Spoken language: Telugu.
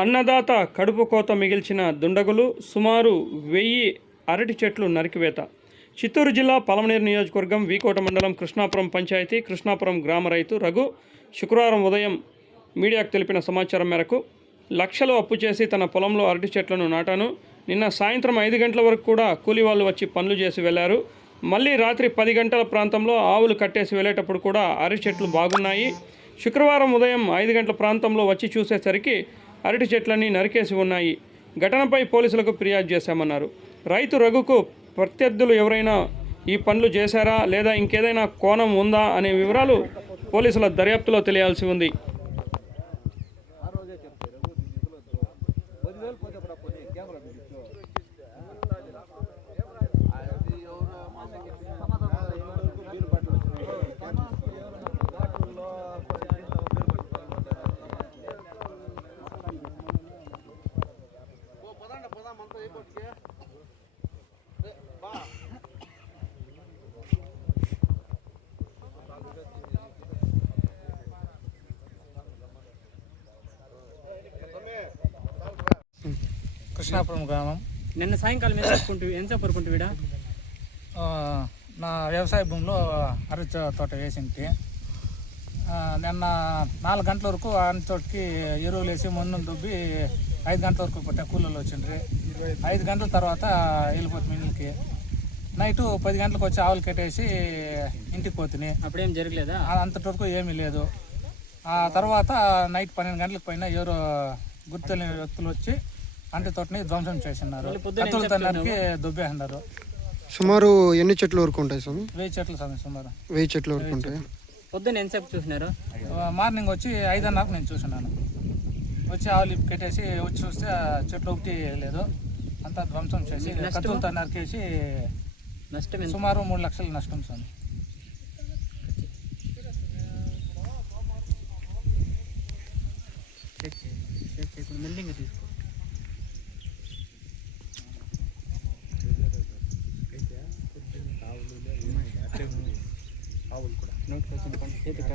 అన్నదాత కడుపు కోత మిగిల్చిన దుండగులు సుమారు 1000 అరటి చెట్లు నరికివేత. చిత్తూరు జిల్లా పలమనేరు నియోజకవర్గం వీకోట మండలం కృష్ణాపురం పంచాయతీ కృష్ణాపురం గ్రామ రైతు రఘు శుక్రవారం ఉదయం మీడియాకు తెలిపిన సమాచారం మేరకు లక్షలు అప్పు చేసి తన పొలంలో అరటి చెట్లను నాటాను. నిన్న సాయంత్రం 5 గంటల వరకు కూడా కూలీ వాళ్ళు వచ్చి పనులు చేసి వెళ్లారు. మళ్ళీ రాత్రి 10 గంటల ప్రాంతంలో ఆవులు కట్టేసి వెళ్ళేటప్పుడు కూడా అరటి చెట్లు బాగున్నాయి. శుక్రవారం ఉదయం 5 గంటల ప్రాంతంలో వచ్చి చూసేసరికి అరటి చెట్లన్నీ నరికేసి ఉన్నాయి. ఘటనపై పోలీసులకు ఫిర్యాదు చేశామన్నారు. రైతు రఘుకు ప్రత్యర్థులు ఎవరైనా ఈ పనులు చేశారా లేదా ఇంకేదైనా కోణం ఉందా అనే వివరాలు పోలీసుల దర్యాప్తులో తెలియాల్సి ఉంది. కృష్ణాపురం గ్రామం. నిన్న సాయంకాలం ఎంత పరుకుంటువిడా నా వ్యవసాయ భూమిలో అరటి తోట వేసింటి. నిన్న 4 గంటల వరకు అరటి తోటకి ఎరువులు వేసి మందులు దుబ్బి 5 గంటల వరకు కొట్టే కూలీలు వచ్చిండ్రి. 5 గంటల తర్వాత వెళ్ళిపోతుంది ఇంటికి. నైట్ 10 గంటలకు వచ్చి ఆవులు కట్టేసి ఇంటికి పోతుంది. అప్పుడేం జరగలేదా? అంతటి వరకు ఏమీ లేదు. ఆ తర్వాత నైట్ 12 గంటలకు పైన ఎవరో గుర్తులేని వ్యక్తులు వచ్చి అంటి తోటని ధ్వంసం చేసినారు. కత్తులకి దుబ్బేసినారు. సుమారు ఎన్ని చెట్లు వరకు ఉంటాయి స్వామి? 1000 చెట్లు స్వామి. సుమారు 1000 చెట్ల వరకు ఉంటాయి. పొద్దున్న ఎంతసేపు చూసినారు? మార్నింగ్ వచ్చి 5:30 నేను చూసినాను. వచ్చి ఆవులు కట్టేసి వచ్చి చూస్తే చెట్లు ఒకటి లేదు, అంతా ధ్వంసం చేసి కత్తులతో నరికేసి నష్టం సుమారు 3 లక్షల నష్టం స్వామి. తీసుకో. ఆవులు కూడా నోట్ చేసిన చేతికి